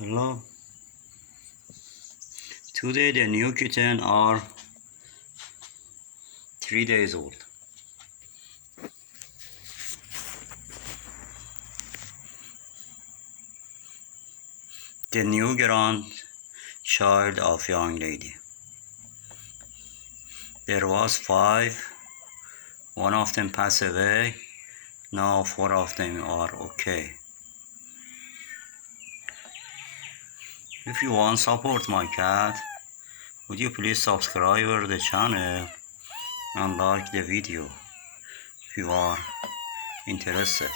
Hello. Today the new kitten are 3 days old. The new grandchild of young lady. There was 5. One of them passed away. Now 4 of them are okay. If you want support my cat, would you please subscribe the channel and like the video if you are interested.